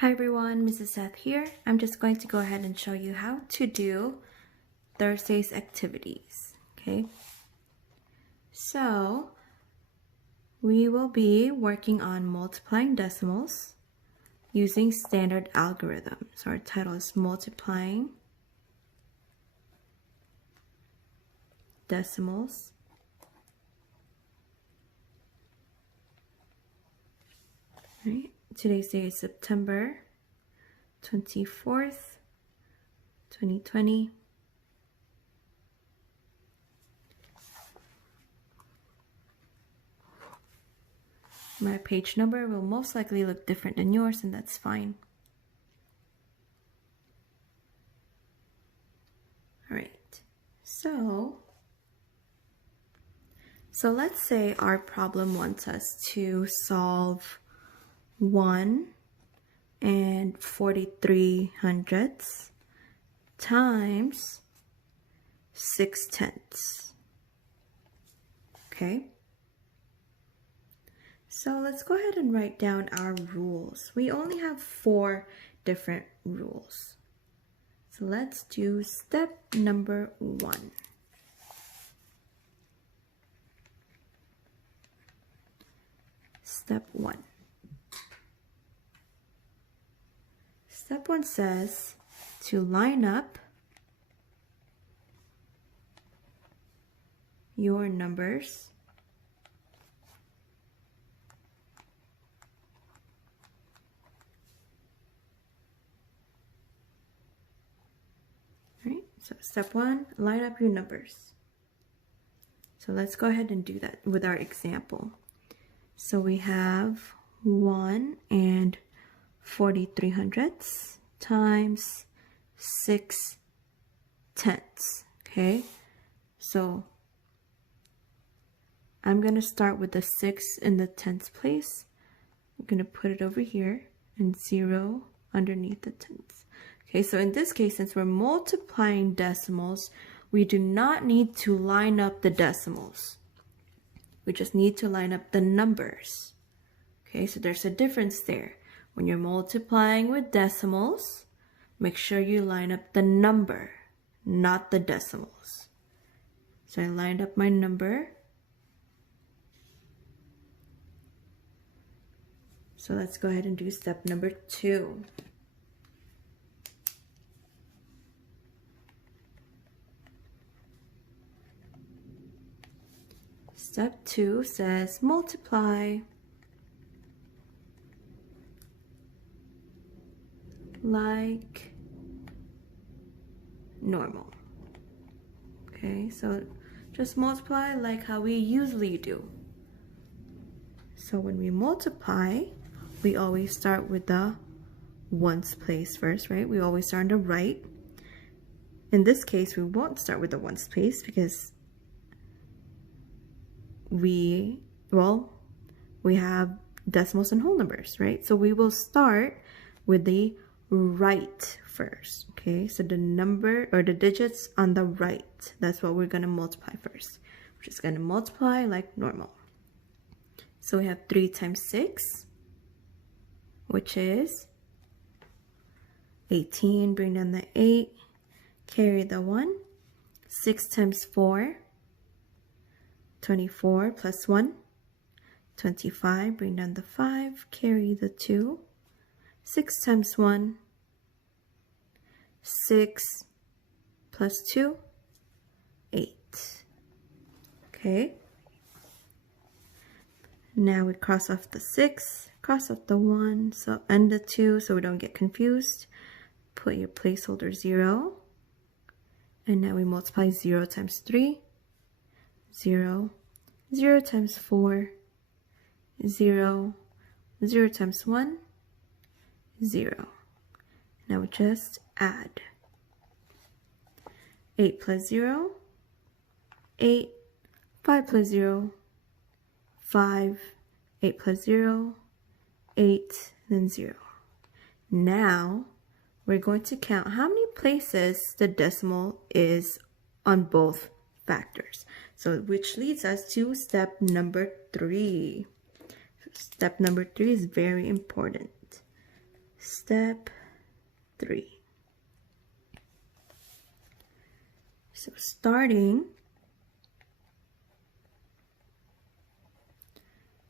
Hi everyone, Mrs. Seth here. I'm just going to go ahead and show you how to do Thursday's activities. Okay, so we will be working on multiplying decimals using standard algorithm. So our title is multiplying decimals right. Today's date is September 24th, 2020. My page number will most likely look different than yours, and that's fine. All right, so let's say our problem wants us to solve 1 and 43/100 times 6/10. Okay, so let's go ahead and write down our rules. We only have 4 different rules. So let's do step number 1. Step 1. Step 1 says to line up your numbers right? So step 1, line up your numbers. So let's go ahead and do that with our example. So we have 1 and 43/100 times 6/10. Okay, so I'm going to start with the 6 in the 10th place. I'm going to put it over here and 0 underneath the 10th. Okay, so in this case, since we're multiplying decimals, we do not need to line up the decimals. We just need to line up the numbers. Okay, so there's a difference there. When you're multiplying with decimals, make sure you line up the number, not the decimals. So I lined up my number. So let's go ahead and do step number 2. Step 2 says multiply like normal. Okay, so just multiply like how we usually do. So when we multiply, we always start with the ones place first, right? We always start on the right. In this case, we won't start with the ones place because we have decimals and whole numbers, right? So we will start with the right first. Okay, so the number or the digits on the right, that's what we're going to multiply first. We're just going to multiply like normal. So we have 3 times 6, which is 18. Bring down the 8, carry the 1. 6 times 4, 24 plus 1, 25. Bring down the 5, carry the 2. 6 times 1, 6 plus 2, 8. Okay. Now we cross off the 6, cross off the 1, so and the 2 so we don't get confused. Put your placeholder 0. And now we multiply 0 times 3, 0, 0 times 4, 0, 0 times 1, 0. Now we just add. 8 plus 0, 8, 5 plus 0, 5, 8 plus 0, 8, then 0. Now we're going to count how many places the decimal is on both factors. So which leads us to step number 3. Step number 3 is very important. Step 3. So starting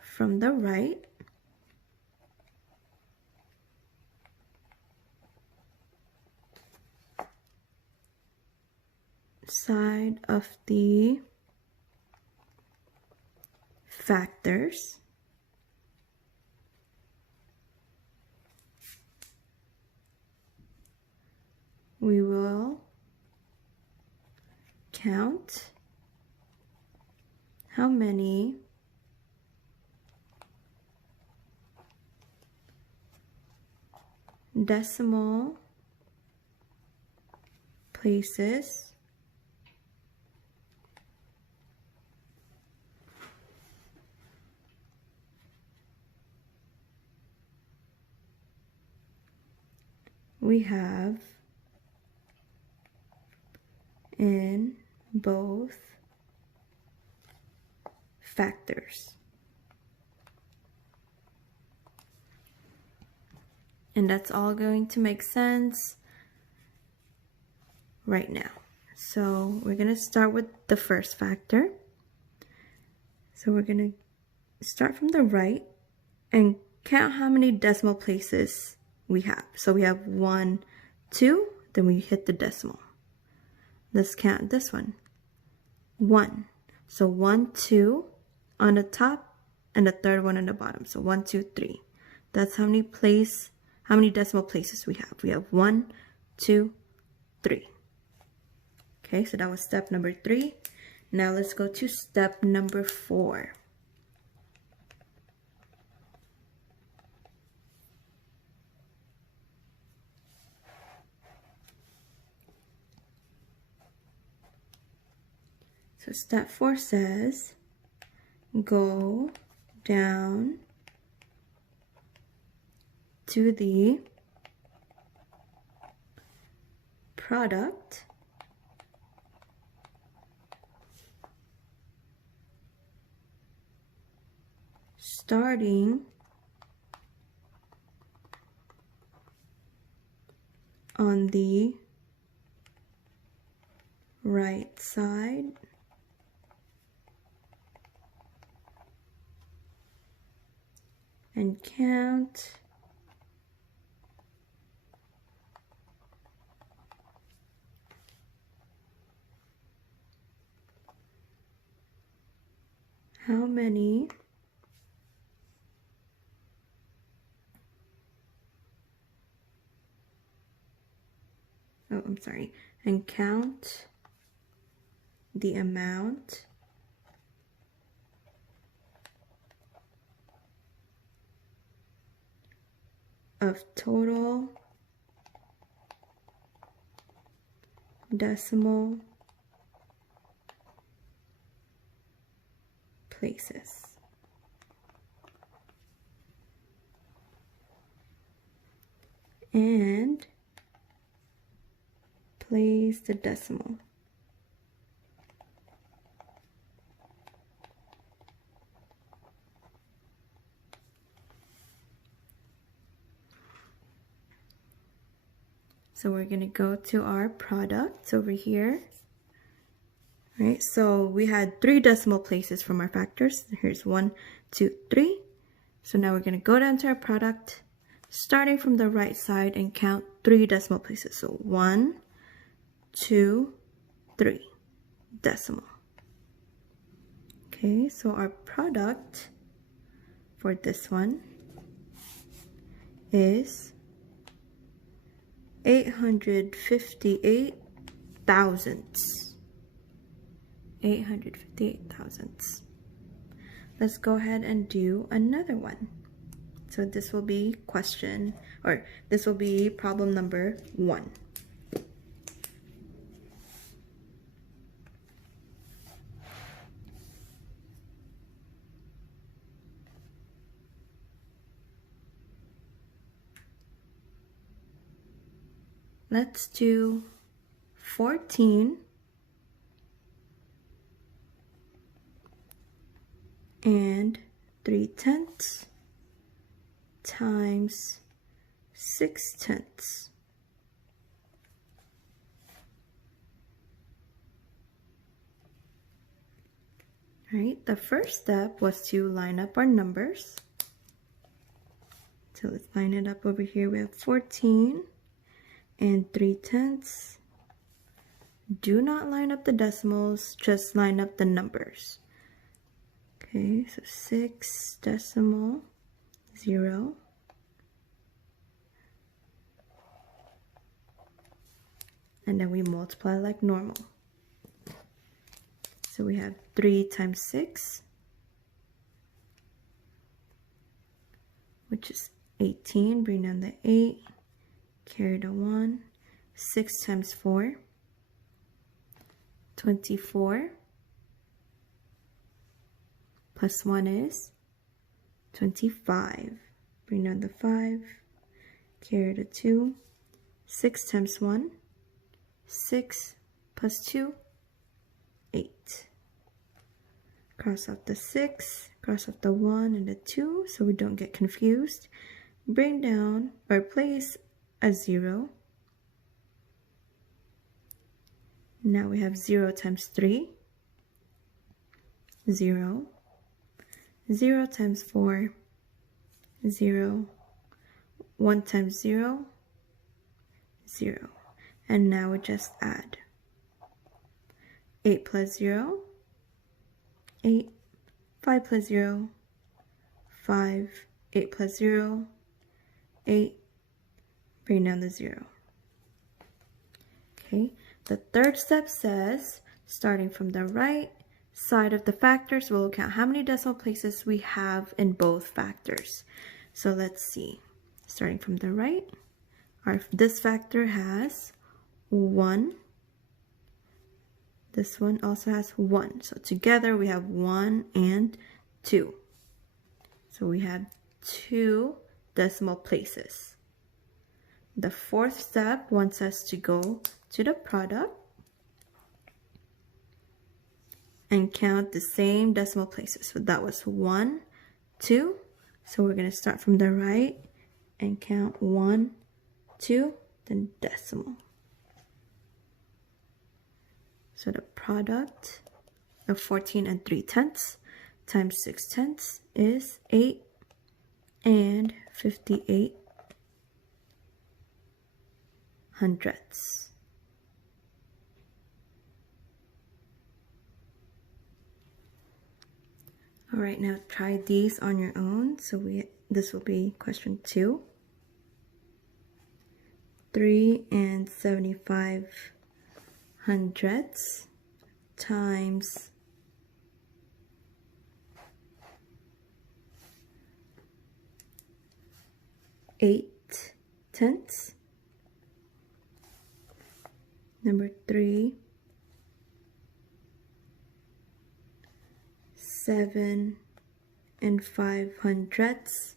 from the right, side of the factors, we will count how many decimal places we have in both factors. And that's all going to make sense right now. So we're going to start with the first factor. So we're going to start from the right and count how many decimal places we have. So we have 1, 2, then we hit the decimal. Let's count this one. 1. So 1, 2 on the top and the third one on the bottom. So 1, 2, 3. That's how many decimal places we have. We have 1, 2, 3. Okay, so that was step number 3. Now let's go to step number 4. So step 4 says, go down to the product starting on the right side and count how many and count the amount of total decimal places. And place the decimal. So we're going to go to our products over here. Right, so we had 3 decimal places from our factors. Here's 1, 2, 3. So now we're going to go down to our product, starting from the right side and count 3 decimal places. So 1, 2, 3 decimal. Okay, so our product for this one is 858 thousandths. 858 thousandths. Let's go ahead and do another one. So this will be this will be problem number 1. Let's do 14 and 3/10 times 6/10. All right, the first step was to line up our numbers. So let's line it up over here. We have 14 and 3/10. Do not line up the decimals, just line up the numbers. Okay, so 6.0. And then we multiply like normal. So we have 3 times 6, which is 18. Bring down the 8, carry the 1. 6 times 4, 24. Plus 1 is 25. Bring down the 5, carry the 2. 6 times 1, 6 plus 2, 8. Cross off the 6, cross off the 1 and the 2 so we don't get confused. Bring down or place a 0. Now we have 0 times 3, 0. 0 times 4, 0. 1 times 0, 0. And now we just add. 8 plus 0, 8. 5 plus 0, 5. 8 plus 0, 8. Bring down the 0. Okay, the third step says, starting from the right side of the factors, we'll count how many decimal places we have in both factors. So let's see. Starting from the right, this factor has 1. This one also has 1. So together we have 1 and 2. So we have 2 decimal places. The fourth step wants us to go to the product and count the same decimal places. So that was 1, 2. So we're going to start from the right and count 1, 2, then decimal. So the product of 14 and 3/10 times 6/10 is 8 and 58 hundredths. All right, now try these on your own. So this will be question 2. 3 and 75 hundredths times 8/10. Number 3, 7 and 5 hundredths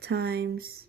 times